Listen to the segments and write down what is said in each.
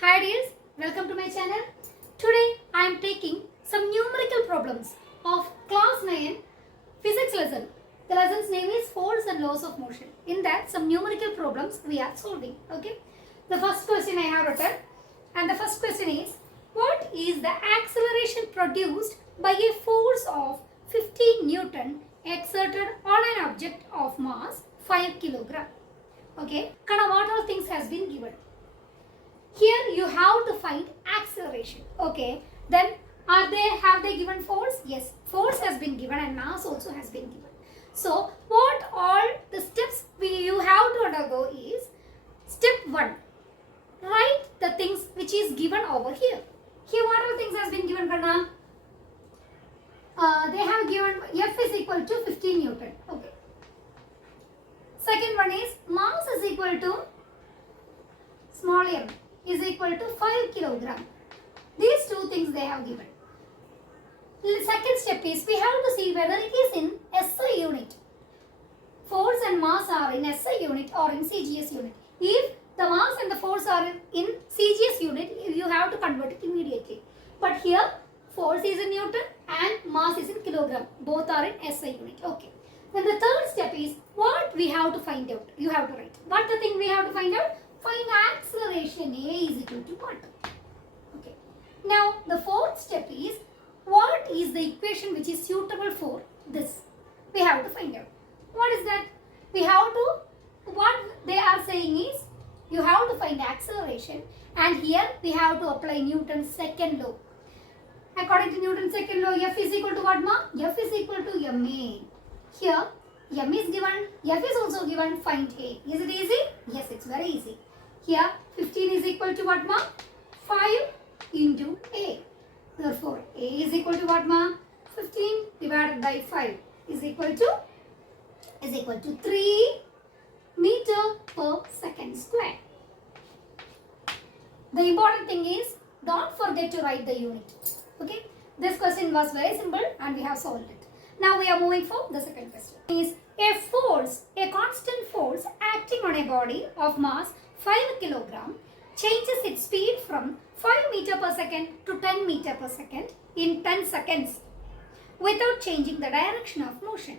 Hi dears, welcome to my channel. Today I am taking some numerical problems of class 9 physics lesson. The lesson's name is Force and Laws of Motion. In that some numerical problems we are solving. Okay. The first question I have written, and the first question is, what is the acceleration produced by a force of 15 Newton exerted on an object of mass 5 kilogram? Okay. Kind what all things has been given. Here you have to find acceleration. Okay. Then have they given force? Yes. Force has been given and mass also has been given. So what all the steps you have to undergo is step 1. Write the things which is given over here. Here what all things has been given, Karna? They have given F is equal to 15 Newton. Okay. Second one is mass is equal to small m is equal to 5 kilogram. These two things they have given. The second step is we have to see whether it is in SI unit. Force and mass are in SI unit or in CGS unit. If the mass and the force are in CGS unit, you have to convert it immediately. But here force is in Newton and mass is in kilogram. Both are in SI unit. Okay. Then the third step is what we have to find out. You have to write. What the thing we have to find out? Find acceleration A is equal to what? Okay. Now the fourth step is what is the equation which is suitable for this? We have to find out. What is that? We have to, what they are saying is you have to find acceleration, and here we have to apply Newton's second law. According to Newton's second law, F is equal to what, ma? F is equal to ma. Here m is given, F is also given, find A. Is it easy? Yes, it's very easy. Here 15 is equal to what, ma? 5 into A. Therefore A is equal to what, ma? 15 divided by 5 is equal to 3 meter per second square. The important thing is don't forget to write the unit. Okay. This question was very simple and we have solved it. Now we are moving for the second question. Is a force, a constant force acting on a body of mass 5 kilogram changes its speed from 5 meter per second to 10 meter per second in 10 seconds without changing the direction of motion.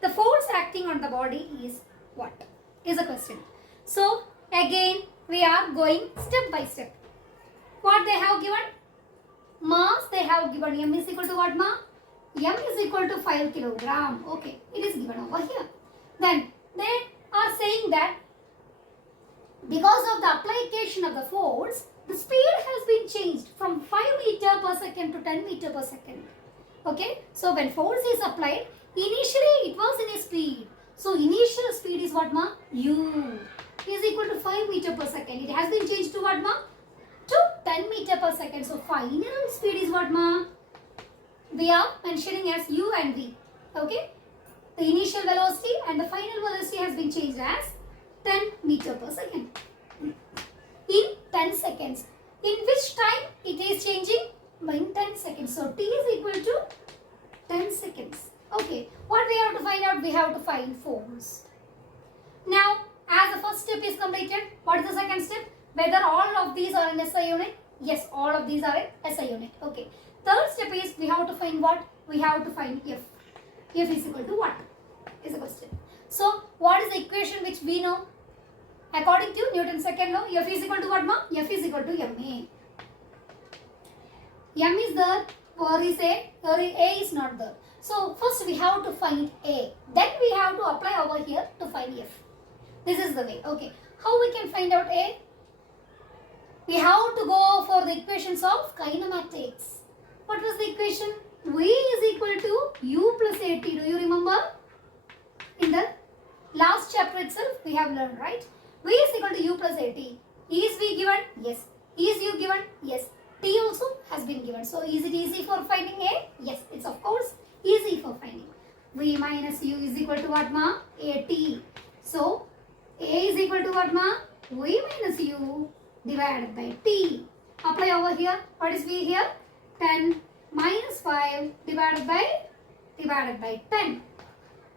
The force acting on the body is what? Is a question. So again we are going step by step. What they have given? Mass they have given m is equal to what, ma? M is equal to 5 kilogram. Okay, it is given over here. Then they are saying that because of the application of the force, the speed has been changed from 5 meter per second to 10 meter per second. Okay, so when force is applied, initially it was in a speed. So initial speed is what, ma? U is equal to 5 meter per second. It has been changed to what, ma? To 10 meter per second. So final speed is what, ma? We are mentioning as U and V. Okay, the initial velocity and the final velocity has been changed as 10 meter per second in 10 seconds. In which time it is changing? In 10 seconds. So T is equal to 10 seconds. Okay, what we have to find out? We have to find force. Now, as the first step is completed, what is the second step? Whether all of these are in SI unit? Yes, all of these are in SI unit. Okay. Third step is we have to find what? We have to find F. F is equal to what? Is the question. So, what is the equation which we know? According to Newton's second law, F is equal to what, ma? F is equal to ma. M is there, or is A is not there. So, first we have to find A. Then we have to apply over here to find F. This is the way. Okay. How we can find out A? We have to go for the equations of kinematics. What was the equation? V is equal to U plus AT. Do you remember? In the last chapter itself, we have learned, right? V is equal to U plus AT. Is V given? Yes. Is U given? Yes. T also has been given. So, is it easy for finding A? Yes, it's of course easy for finding. V minus U is equal to what, ma? AT. So, A is equal to what, ma? V minus U divided by T. Apply over here. What is V here? 10 minus 5 divided by 10.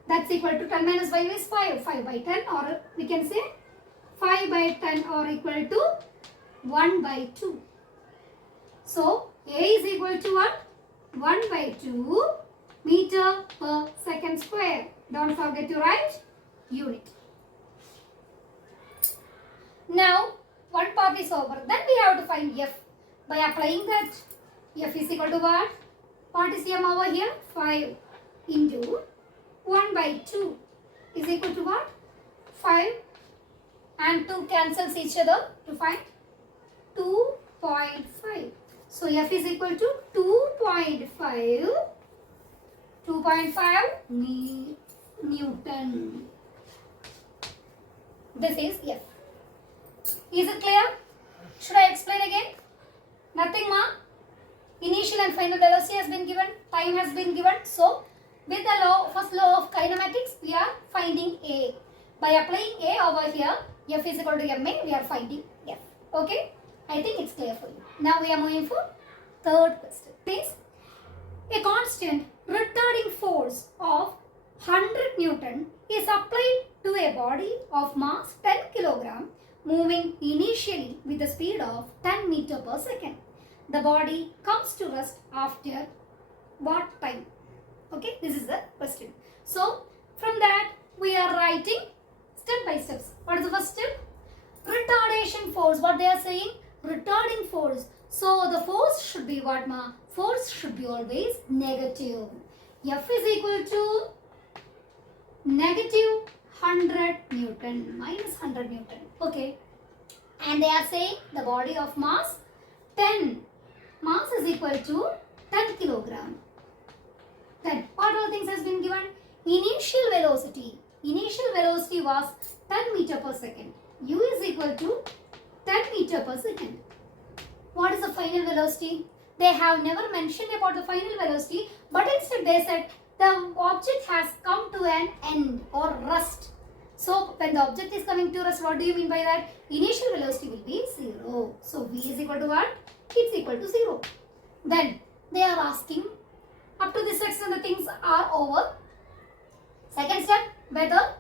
That's equal to 10 minus 5 is 5. 5 by 10, or we can say 5 by 10 or equal to 1 by 2. So, A is equal to what? 1 by 2 meter per second square. Don't forget to write unit. Now, one part is over. Then we have to find F. By applying that, F is equal to what? What is M over here? 5 into 1 by 2 is equal to what? 5 and 2 cancels each other to find 2.5. So, F is equal to 2.5 Newton. This is F. Is it clear? Should I explain again? Nothing, ma. Initial and final velocity has been given. Time has been given. So, with the first law of kinematics, we are finding A. By applying A over here, F is equal to ma, we are finding F. Okay? I think it's clear for you. Now we are moving for third question. Please. A constant retarding force of 100 Newton is applied to a body of mass 10 kilogram moving initially with a speed of 10 meter per second. The body comes to rest after what time? Okay, this is the question. So, from that we are writing step by steps. What is the first step? Retardation force. What they are saying? Retarding force. So, the force should be what, ma? Force should be always negative. F is equal to negative 100 Newton, minus 100 Newton. Okay. And they are saying the body of mass 10. Mass is equal to 10 kilogram. Then what all things has been given? Initial velocity. Initial velocity was 10 meter per second. U is equal to 10 meter per second. What is the final velocity? They have never mentioned about the final velocity, but instead they said the object has come to an end or rest. So, when the object is coming to rest, what do you mean by that? Initial velocity will be 0. So, V is equal to what? It's equal to 0. Then, they are asking, up to this extent the things are over. Second step, whether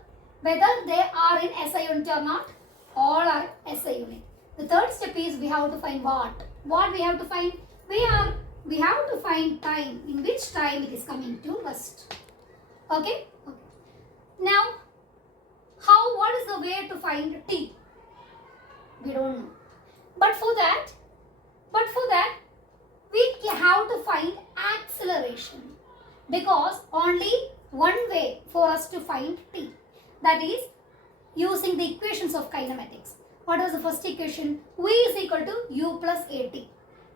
they are in SI unit or not. All are SI unit. The third step is we have to find what? What we have to find? We have to find time, in which time it is coming to rest. Okay? Now, what is the way to find T? We don't know. But for that, we have to find acceleration. Because only one way for us to find T. That is using the equations of kinematics. What was the first equation? V is equal to U plus AT.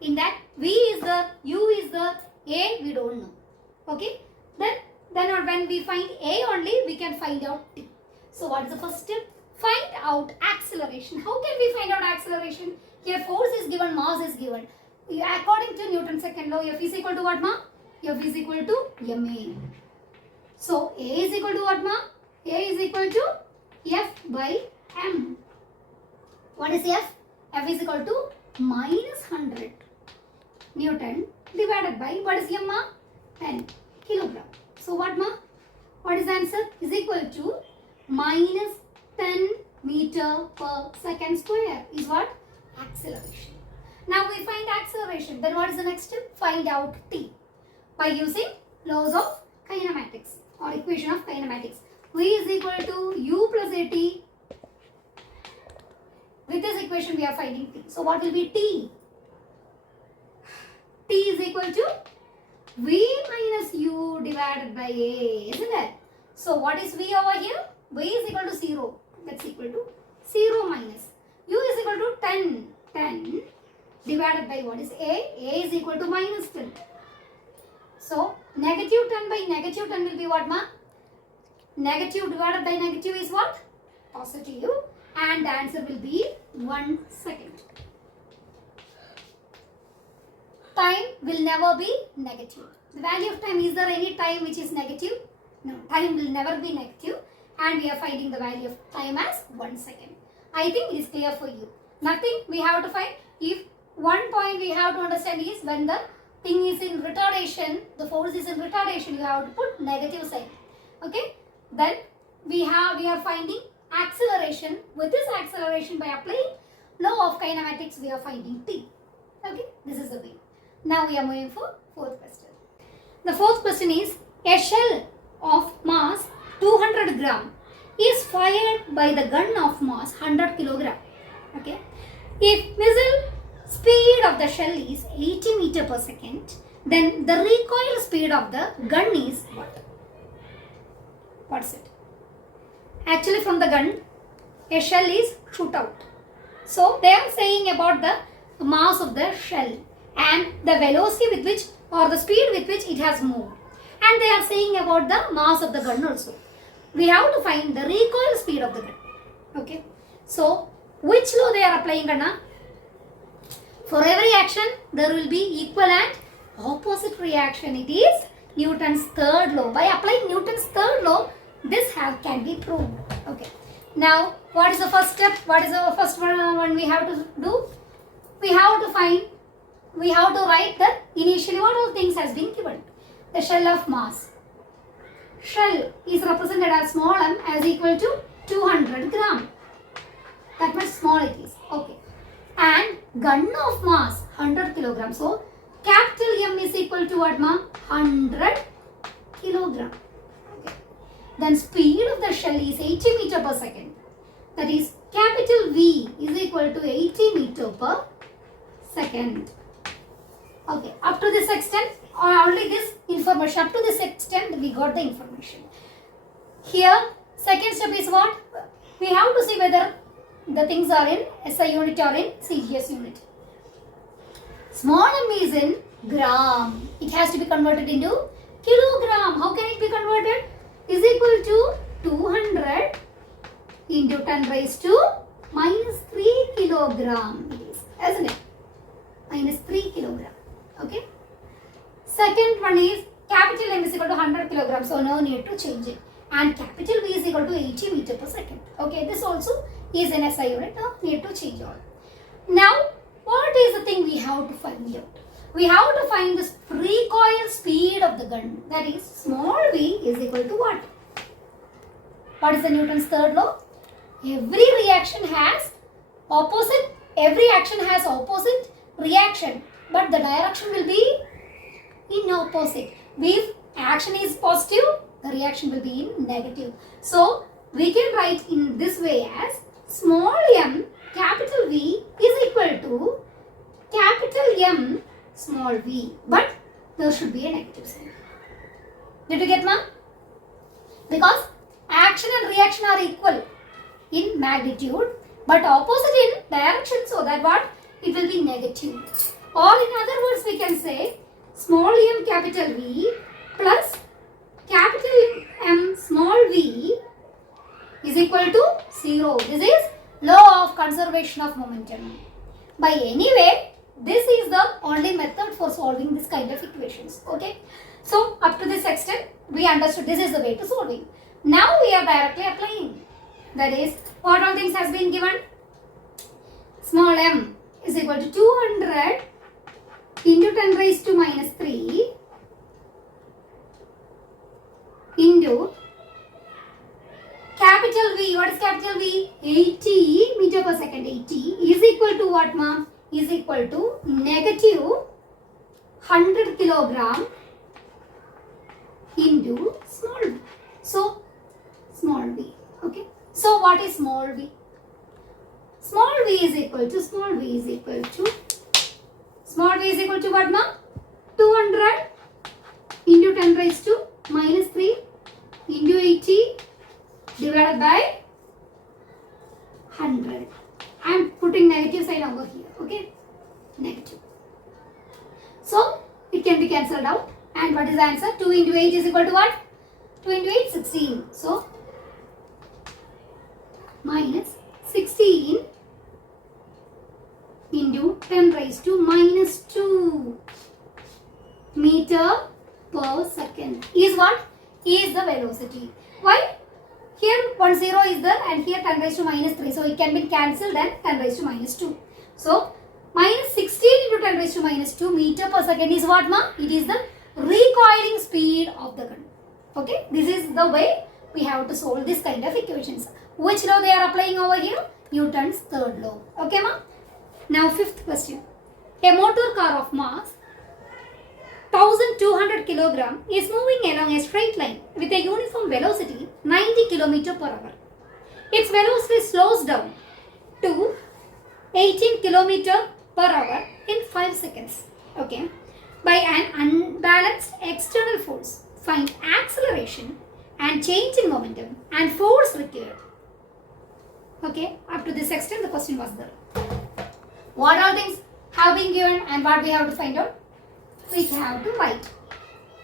In that, V is the, U is the, A we don't know. Okay? Then when we find A only, we can find out T. So what is the first step? Find out acceleration. How can we find out acceleration? Here force is given, mass is given. According to Newton's second law, F is equal to what, ma? F is equal to ma. So A is equal to what, ma? A is equal to F by m. What is F? F is equal to minus 100 Newton divided by, what is m, ma? 10 kilogram. So what, ma? What is the answer? Is equal to minus 10 meter per second square is what? Acceleration. Now we find acceleration. Then what is the next step? Find out T by using laws of kinematics or equation of kinematics. V is equal to U plus AT. With this equation we are finding T. So what will be T? T is equal to V minus U divided by A, isn't it? So what is V over here? V is equal to 0. That's equal to 0 minus. U is equal to 10. 10 divided by what is A? A is equal to minus 10. So negative 10 by negative 10 will be what, ma? Negative divided by negative is what? Positive. And the answer will be 1 second. Time will never be negative. The value of time, is there any time which is negative? No, time will never be negative. And we are finding the value of time as 1 second. I think it is clear for you. Nothing we have to find. If one point we have to understand is when the thing is in retardation, the force is in retardation, you have to put negative sign. Okay? Then we are finding acceleration. With this acceleration, by applying law of kinematics we are finding T. Okay, this is the way. Now we are moving for fourth question. The fourth question is, a shell of mass 200 gram is fired by the gun of mass 100 kilogram. Okay, if missile speed of the shell is 80 meter per second, then the recoil speed of the gun is what? What's it? Actually, from the gun, a shell is shoot out. So they are saying about the mass of the shell and the velocity with which or the speed with which it has moved. And they are saying about the mass of the gun also. We have to find the recoil speed of the gun. Okay. So which law they are applying, Anna? For every action, there will be equal and opposite reaction. It is Newton's third law. By applying Newton's third law, this can be proved. Okay. Now, what is the first step? What is the first one we have to do? We have to write the initially what all things has been given. The shell of mass. Shell is represented as small m as equal to 200 gram. That much small it is. Okay. And gun of mass 100 kilogram. So capital M is equal to what, ma? 100 kilogram. Okay. Then speed of the shell is 80 meter per second. That is capital V is equal to 80 meter per second. Okay. Up to this extent, or only this information. Up to this extent, we got the information. Here, second step is what? We have to see whether the things are in SI unit or in CGS unit. Small m is in gram. It has to be converted into kilogram. How can it be converted? Is equal to 200 into 10 raised to minus 3 kilogram. It is, isn't it? Minus 3 kilogram. Okay. Second one is capital M is equal to 100 kilogram. So no need to change it. And capital V is equal to 80 meter per second. Okay. This also is an SI unit. No need to change all. Now, what is the thing we have to find out? We have to find the recoil speed of the gun. That is, small v is equal to what? What is the Newton's third law? Every action has opposite reaction, but the direction will be in opposite. If action is positive, the reaction will be in negative. So, we can write in this way as small m capital V is equal to capital M small v, but there should be a negative sign. Did you get, ma'am? Because action and reaction are equal in magnitude, but opposite in direction, so that what? It will be negative. Or in other words, we can say small m capital V plus capital M small v is equal to 0. This is law of conservation of momentum. By any way, this is the only method for solving this kind of equations. Okay. So, up to this extent, we understood this is the way to solving. Now, we are directly applying. That is, what all things has been given? Small m is equal to 200 into 10 raised to minus 3 into capital V. What is capital V? 80 meter per second. 80 is equal to what, ma'am? Is equal to negative 100 kilogram into small v. So, small v. Okay. So, what is small v? Small v is equal to what, ma'am? 200 into 10 raised to minus 3 into 80 divided by 100. I am putting negative sign over here. Okay. Negative. So, it can be cancelled out. And what is the answer? 2 into 8 is equal to what? 2 into 8, 16. So, minus 16 into 10 raised to minus 2 meter per second is what? Is the velocity. Why? Here 1 0 is there and here 10 raised to minus 3. So, it can be cancelled and 10 raised to minus 2. So, minus 16 into 10 raised to minus 2 meter per second is what, ma? It is the recoiling speed of the gun. Okay. This is the way we have to solve this kind of equations. Which law they are applying over here? Newton's third law. Okay, ma? Now, fifth question. A motor car of mass 1200 kilogram is moving along a straight line with a uniform velocity 90 kilometer per hour. Its velocity slows down to 18 kilometer per hour in 5 seconds. Okay. By an unbalanced external force, find acceleration and change in momentum and force required. Okay. Up to this extent, the question was there. What all things have been given and what we have to find out? We have to write.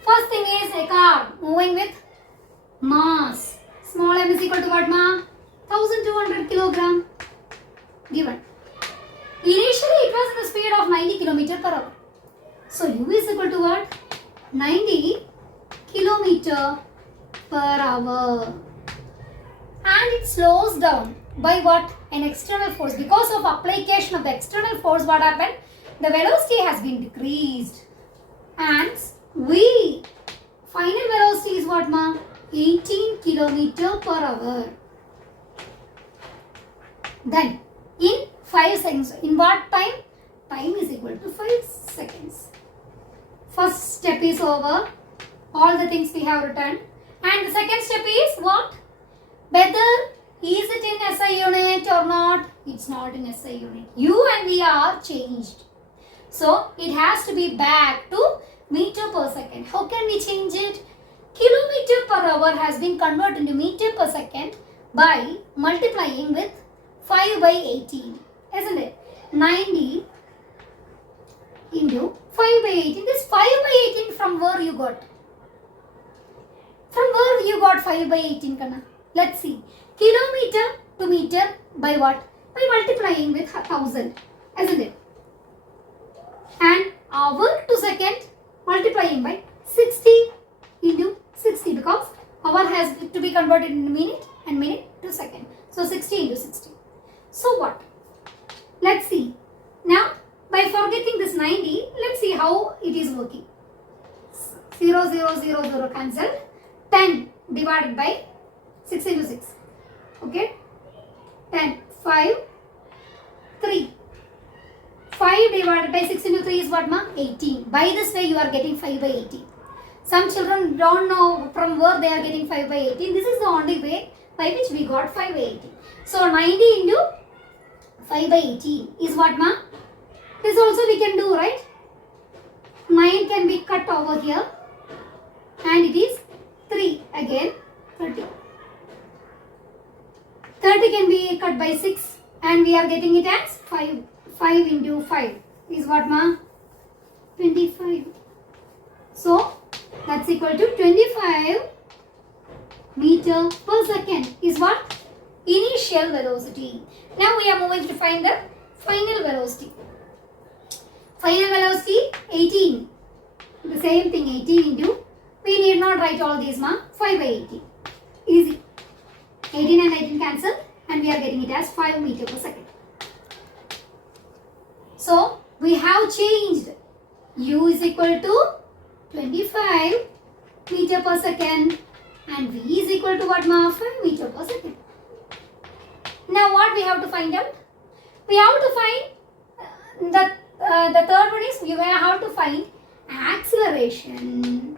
First thing is a car moving with mass. Small m is equal to what, ma? 1200 kilogram. Given. Initially, it was in the speed of 90 kilometer per hour. So, u is equal to what? 90 kilometer per hour. And it slows down by what? An external force. Because of application of the external force, what happened? The velocity has been decreased. And final velocity is what, ma? 18 kilometer per hour. Then, in 5 seconds, in what time? Time is equal to 5 seconds. First step is over. All the things we have written. And the second step is what? Whether is it in SI unit or not? It's not in SI unit. U and V are changed. So, it has to be back to meter per second. How can we change it? Kilometer per hour has been converted into meter per second by multiplying with 5 by 18. Isn't it? 90 into 5 by 18. This 5 by 18 from where you got? From where you got 5 by 18, Kana? Let's see. Kilometer to meter by what? By multiplying with 1000. Isn't it? And hour to second multiplying by 60 into 60 because hour has to be converted into minute and minute to second. So 60 into 60. So what? Let's see. Now by forgetting this 90, let's see how it is working. 0, 0, 0, 0 cancelled. 10 divided by 6 into 6. Okay. 10, 5, 3. 5 divided by 6 into 3 is what, ma? 18. By this way you are getting 5 by 18. Some children don't know from where they are getting 5 by 18. This is the only way by which we got 5 by 18. So 90 into 5 by 18 is what, ma? This also we can do, right? 9 can be cut over here. And it is 3 again 30. 30 can be cut by 6 and we are getting it as 5. 5 into 5 is what, ma? 25. So, that's equal to 25 meter per second is what? Initial velocity. Now we are moving to find the final velocity. Final velocity 18. The same thing 18 into, we need not write all these, ma? 5 by 18. Easy. 18 and 18 cancel and we are getting it as 5 meter per second. So, we have changed u is equal to 25 meter per second and v is equal to what, ma? 5 meter per second. Now, what we have to find out? We have to find the third one is we have to find acceleration.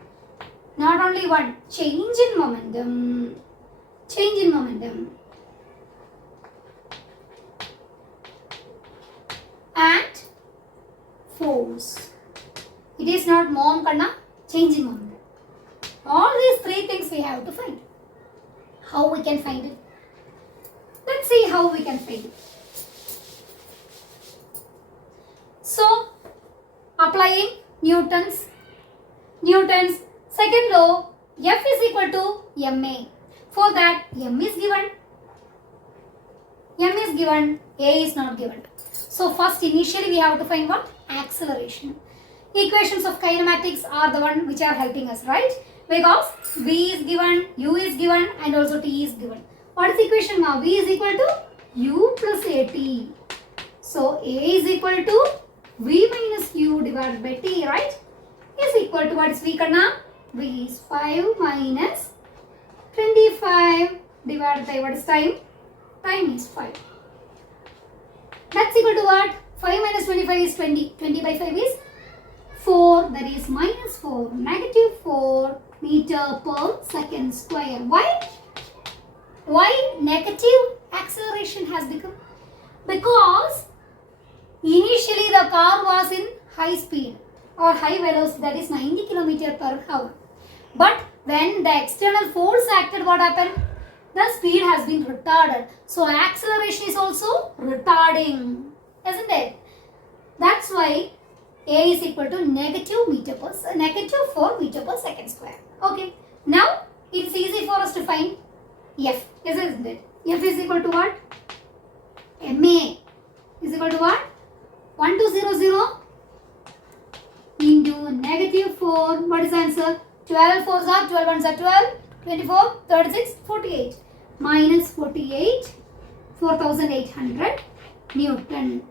Not only one, change in momentum. Change in momentum. And force. It is not mom, Kanna. Change in momentum. All these three things we have to find. How we can find it? Let's see how we can find it. So, applying Newton's second law, F is equal to ma. For that, m is given, a is not given. So, first initially we have to find what? Acceleration. Equations of kinematics are the one which are helping us, right? Because v is given, u is given and also t is given. What is the equation now? V is equal to u plus at. So, a is equal to v minus u divided by t, right? Is equal to what is v, Kanna? V is 5 minus 25 divided by what is time? Time is 5. That's equal to what? 5 minus 25 is 20. 20 by 5 is 4. That is minus 4. Negative 4 meter per second square. Why? Why negative acceleration has become? Because initially the car was in high speed or high velocity, that is 90 km per hour. But when the external force acted, what happened? The speed has been retarded. So acceleration is also retarding, isn't it? That's why A is equal to negative 4 meter per second square. Okay. Now it's easy for us to find F, isn't it? F is equal to what? MA is equal to what? 1200 into negative 4. What is the answer? 12 4s are 12 ones are 12, 24, 36, 48. Minus 48, 4800 Newton.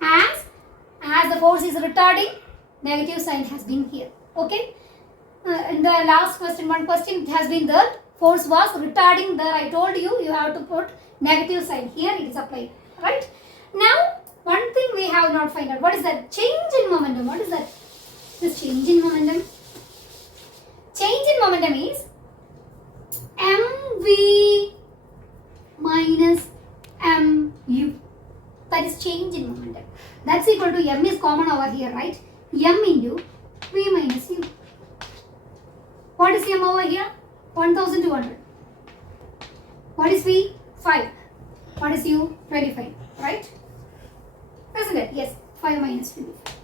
As the force is retarding, negative sign has been here. Okay. In the last question, one question it has been there. Force was retarding there. I told you, you have to put negative sign. Here it is applied. Right. Now, one thing we have not found out. What is that? Change in momentum. What is that? This change in momentum. Change in momentum is mv minus mu. That is change in momentum. That's equal to m is common over here, right? M into v minus u. What is m over here? 1200. What is v? 5. What is u? 25. Right? Isn't it? Yes. 5 minus 25.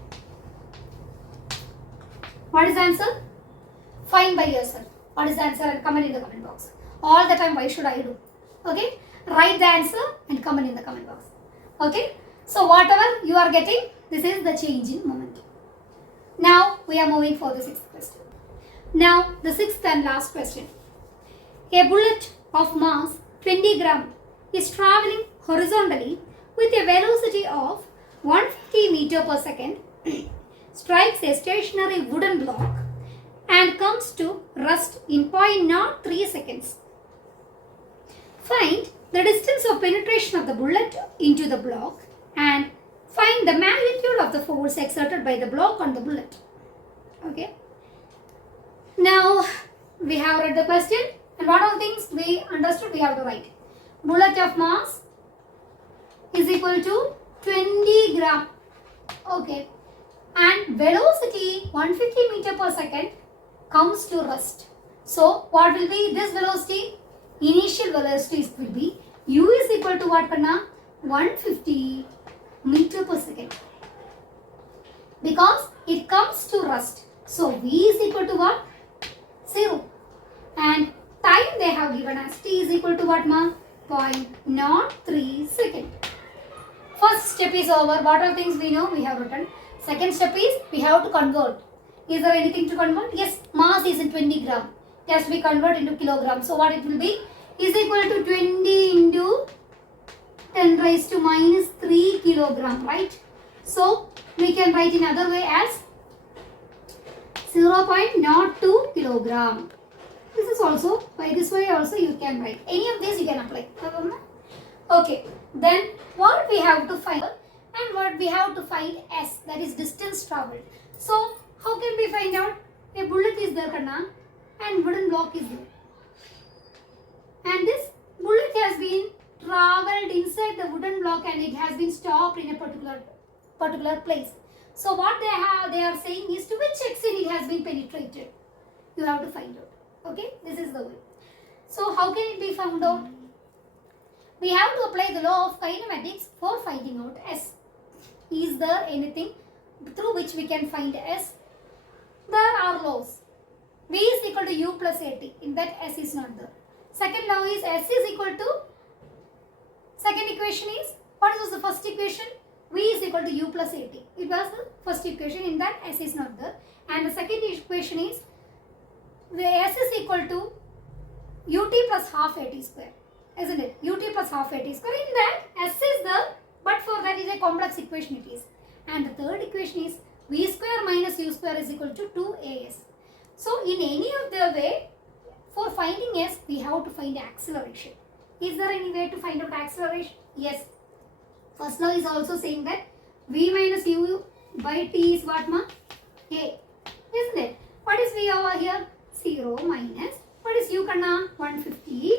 What is the answer? Find by yourself. What is the answer? And comment in the comment box. All the time, why should I do? Okay? Write the answer and comment in the comment box. Okay? So whatever you are getting, this is the change in momentum. Now we are moving for the sixth question. Now the sixth and last question. A bullet of mass 20 gram is traveling horizontally with a velocity of 150 meter per second, strikes a stationary wooden block and comes to rest in 0.03 seconds. Find the distance of penetration of the bullet into the block and find the magnitude of the force exerted by the block on the bullet. Okay. Now we have read the question and what all things we understood we have to write. Bullet of mass is equal to 20 gram. Okay. And velocity 150 meter per second comes to rest. So what will be this velocity? Initial velocity will be u is equal to what, Kanna? 150 meter per second. Because it comes to rest. So v is equal to what? 0. And time they have given as t is equal to what, ma? 0.03 second. First step is over. What are things we know? We have written. Second step is we have to convert. Is there anything to convert? Yes, mass is in 20 gram. It has to be converted into kilogram. So what it will be? Is equal to 20 into 10 raised to minus 3 kilogram, right? So we can write in other way as 0.02 kilogram. This is also, by this way also you can write. Any of these you can apply. Okay, then what we have to find and what we have to find S, that is distance traveled. So how can we find out? A bullet is there, Kanna, and wooden block is there. And this bullet has been traveled inside the wooden block and it has been stopped in a particular place. So what they are saying is to which extent it has been penetrated. You have to find out. Okay, this is the way. So how can it be found out? We have to apply the law of kinematics for finding out S. Is there anything through which we can find S? There are laws. V is equal to U plus AT. In that S is not there. Second law is S is equal to, second equation is, what was the first equation? V is equal to U plus AT. It was the first equation, in that S is not there. And the second equation is, the S is equal to UT plus half AT square. Isn't it? UT plus half AT square. In that S is there, but for that is a complex equation it is. And the third equation is V square minus U square is equal to 2AS. So in any of the way, for finding S, we have to find acceleration. Is there any way to find out acceleration? Yes. First law is also saying that v minus u by t is what, ma? A. Isn't it? What is v over here? 0 minus. What is u, kanna? 150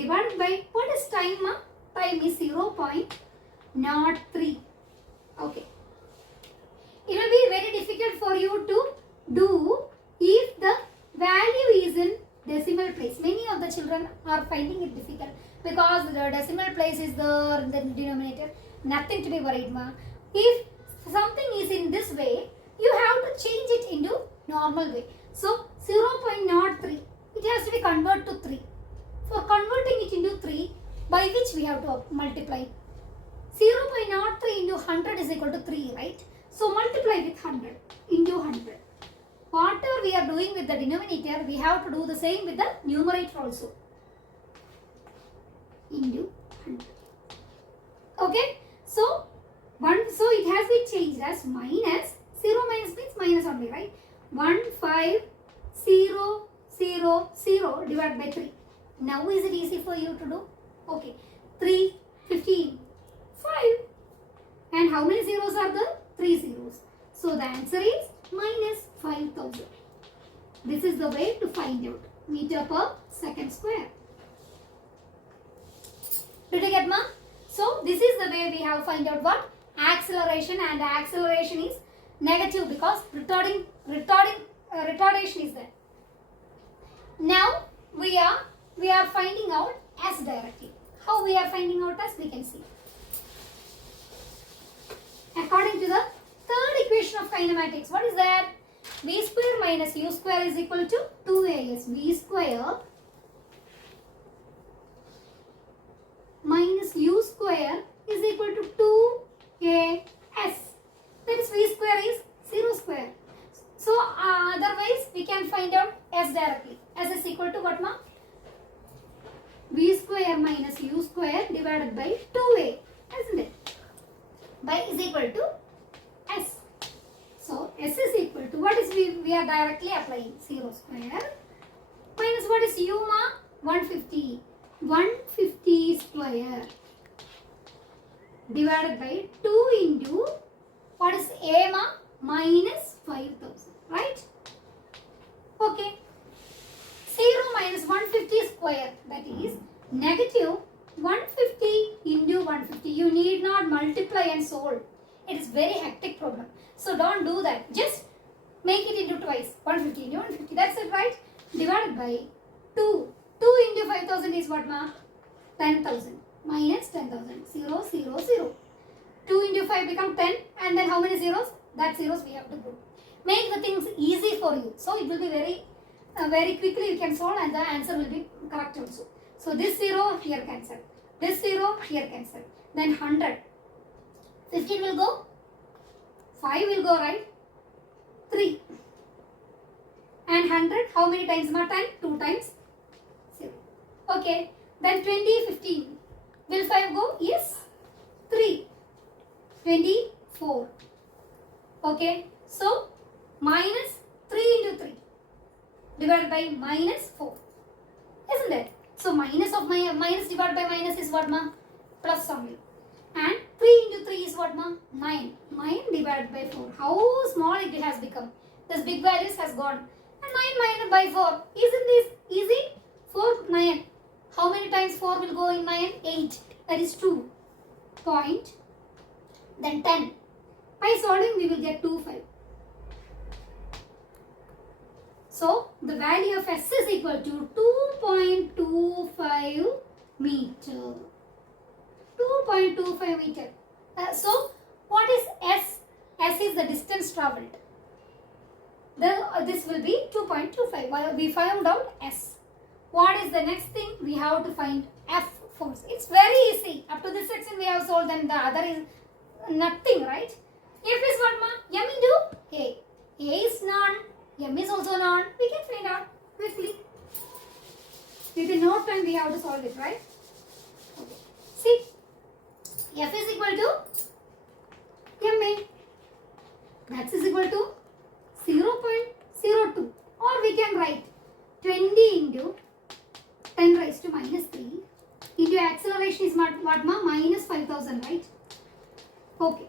divided by, what is time, ma? Time is 0.03. Okay. It will be very difficult for you to do if the value is in decimal place. Many of the children are finding it difficult because the decimal place is there in the denominator. Nothing to be worried, ma. If something is in this way, you have to change it into normal way. So 0.03, it has to be converted to 3. For converting it into 3, by which we have to multiply? 0.03 into 100 is equal to 3, right? So multiply with 100 into 100. Whatever we are doing with the denominator, we have to do the same with the numerator also. Into 100. Okay? So it has been changed as minus. 0 minus means minus only, right? 15,0,0 divided by 3. Now is it easy for you to do? Okay. 3, 15, 5. And how many zeros are there? 3 zeros. So the answer is minus 5,000. This is the way to find out meter per second square. Did you get, ma? So this is the way we have find out what? Acceleration, and the acceleration is negative because retardation is there. Now we are finding out s directly. How we are finding out s, we can see. According to the third equation of kinematics, what is that? V square minus u square is equal to 2as. V square minus u square is equal to 2as. That is v square is 0 square. So otherwise we can find out s directly. S is equal to what, ma? V square minus u square divided by 2a, isn't it? By is equal to s. So s is equal to, what is we are directly applying? 0 square minus what is u, ma? 150. 150 square divided by 2 into what is a, ma? Minus 5,000, right? Okay. 0 minus 150 square, that is negative 150 into 150. You need not multiply and solve. It is very hectic problem. So don't do that. Just make it into twice. 150 into 150. That's it, right? Divided by 2. 2 into 5,000 is what, ma? 10,000. Minus 10,000. 0, 0, 0. 2 into 5 become 10. And then how many zeros? That zeros we have to put. Make the things easy for you. So it will be very quickly you can solve and the answer will be correct also. So this 0 here cancel. This 0 here cancel. Then 100. 15 will go. 5 will go, right? 3. And 100, how many times, ma? 10? 2 times 0. Okay. Then 20, 15. Will 5 go? Yes. 3. 24. Okay. So, minus 3 into 3 divided by minus 4. Isn't it? So, minus divided by minus is what, ma? Plus only. And 3 into 3 is what, ma? 9. 9 divided by 4. How small it has become. This big values has gone. And 9 minus by 4. Isn't this easy? 4, 9. How many times 4 will go in 9? 8. That is 2. Point. Then 10. By solving we will get 2, 5. So, the value of S is equal to 2.25 meter. 2.25 meter. So, what is S? S is the distance travelled. This will be 2.25. We found out S. What is the next thing? We have to find F force. It's very easy. Up to this section we have solved, and the other is nothing, right? F is what, ma? M into A. A is none. M is also none. We can find out quickly. Within no time we have to solve it, right? Okay. See, F is equal to MA. That is equal to 0.02. Or we can write 20 into 10 raised to minus 3 into acceleration equation is what ma? Minus 5000, right? Okay.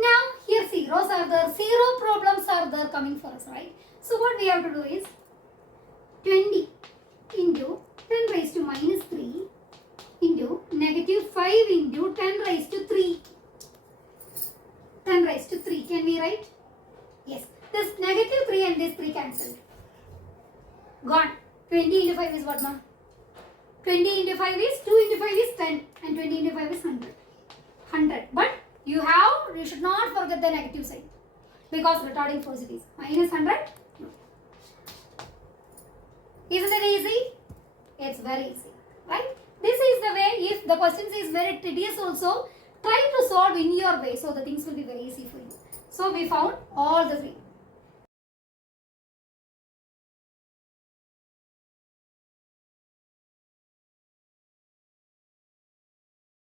Now here zeros are there, 0 problems are there coming for us, right? So what we have to do is 20 into 10 raised to minus 3 into negative 5 into 10 raised to 3. 10 raised to 3. Can we write? Yes. This negative 3 and this 3 cancelled. Gone. 20 into 5 is what, ma'am? 20 into 5 is 2 into 5 is 10 and 20 into 5 is 100. 100. But you should not forget the negative sign because retarding force it is. Minus 100. Isn't it easy? It's very easy, right? This is the way. If the questions is very tedious also, try to solve in your way so the things will be very easy for you. So we found all the three.